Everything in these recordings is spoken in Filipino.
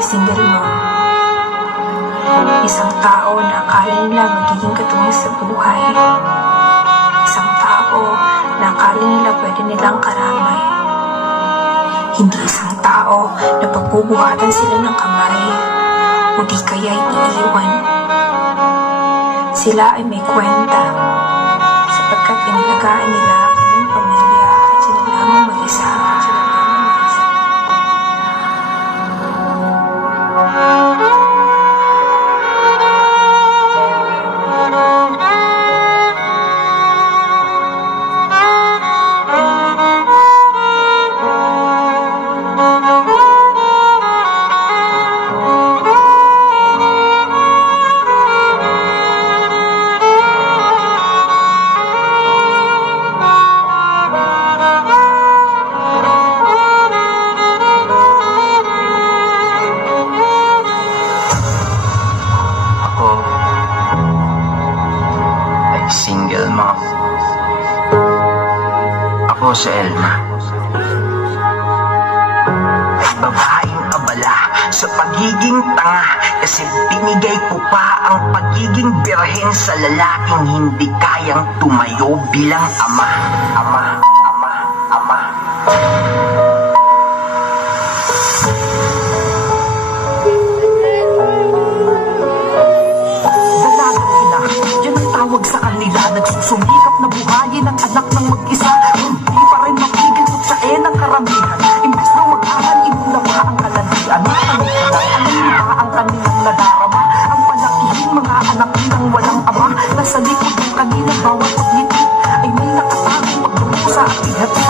single mom. Isang tao na akala nila magiging katuwang sa buhay. Isang tao na akala nila pwede nilang karamay. Hindi isang tao na pagbubuhatan sila ng kamay o di kaya iiwan. Sila ay may kwenta sapagkat inalagaan nila ang kanyang pamilya at sila lamang mag-isa. Single mom. Ako si Elma. Ay babaeng abala sa pagiging tanga kasi binigay ko pa ang pagiging birhen sa lalaking hindi kayang tumayo bilang ama. Tawag sa kanila, nagsusumikap na buhayin ang anak ng mag-isa. Hindi pa rin makigil kutsain ang karamihan. Imbes na mag-aral, ibulawa ang kalandian. Matanong ka lang, alam niyo ba ang kanilang nadarama? Ang palakihin mga anak nilang walang ama. Nasa likod ng kanilang bawat pagngiti ay may nakatagong magdungo sa ating hati.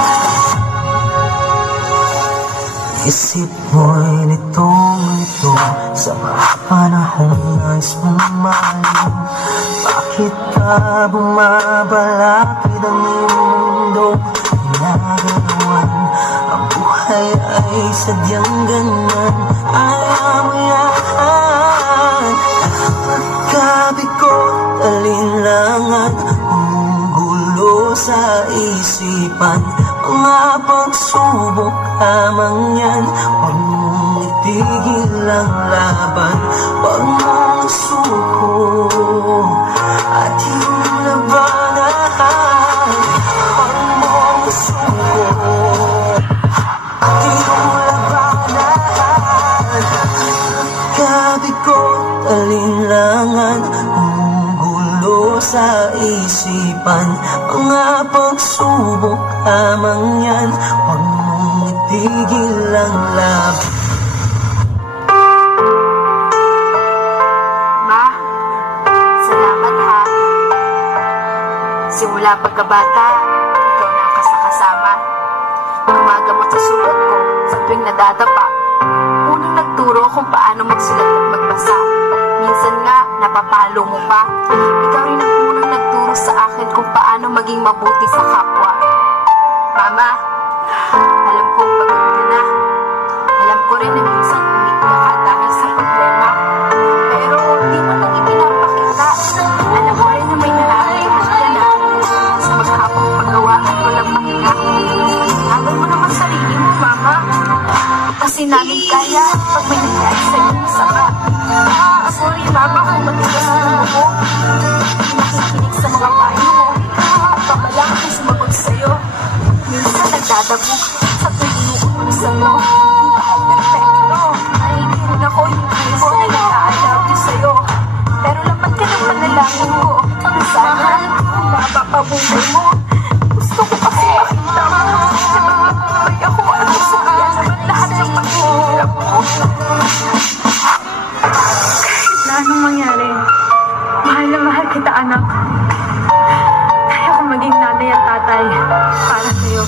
Isip mo'y nitong ito sa mga panahong nais mong mahalin. Bakit ka bumabalakid ang iyong mundong ginagalawan? Ang buhay ay sadyang ganyan, alam mo yan. Pagkabikot, alinlangan, gulo sa isipan. Mga pagsubok lamang yan, huwag mong itigil ang laban. Huwag mong suko at iyong labanan. Huwag mong suko at iyong labanan. Kabikot, alinlangan, gulo sa isipan. Mga pagsubok lamang yan, huwag mong itigil ang laban. Simula pagkabata, ikaw na ang kasakasama. Gumagamot sa sulat ko sa tuwing nadadapa. Unang nagturo kung paano magsulat at magbasa. Minsan nga, napapalo mo pa. Ikaw rin ang unang nagturo sa akin kung paano maging mabuti sa kapwa. Mama, alam kong pagod ka na. Alam ko rin na minsan umiiyak ka dahil sa problema. Pero di mo lang ipinapakita. Alam ko rin na may nararamdaman ka na sa maghapong paggawa at walang pahinga. Ingatan mo naman sarili mo, Mama. Kasi namin kaya pag may nangyari sa iyong masama. Sorry, Mama, kung matigas ang ulo mo. Nakikinig sa mga payo mo. At pabalang kung sumagot sa'yo. Minsan nagdadabog sa tuwing mo. Hindi ako perfecto. Naiintin ako yung mo na nag-a-allow you sa'yo. Pero laman ka ng panalangin ko. Ang sana, umaba pa buhay mo. Gusto ko kasi makita mo. Sabay ako at gustuyan naman lahat ng pag-iirap mo. Kahit na anong mangyari, mahal na mahal kita, anak. Kaya ko maging nanay at tatay para sa'yo.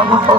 mama ko.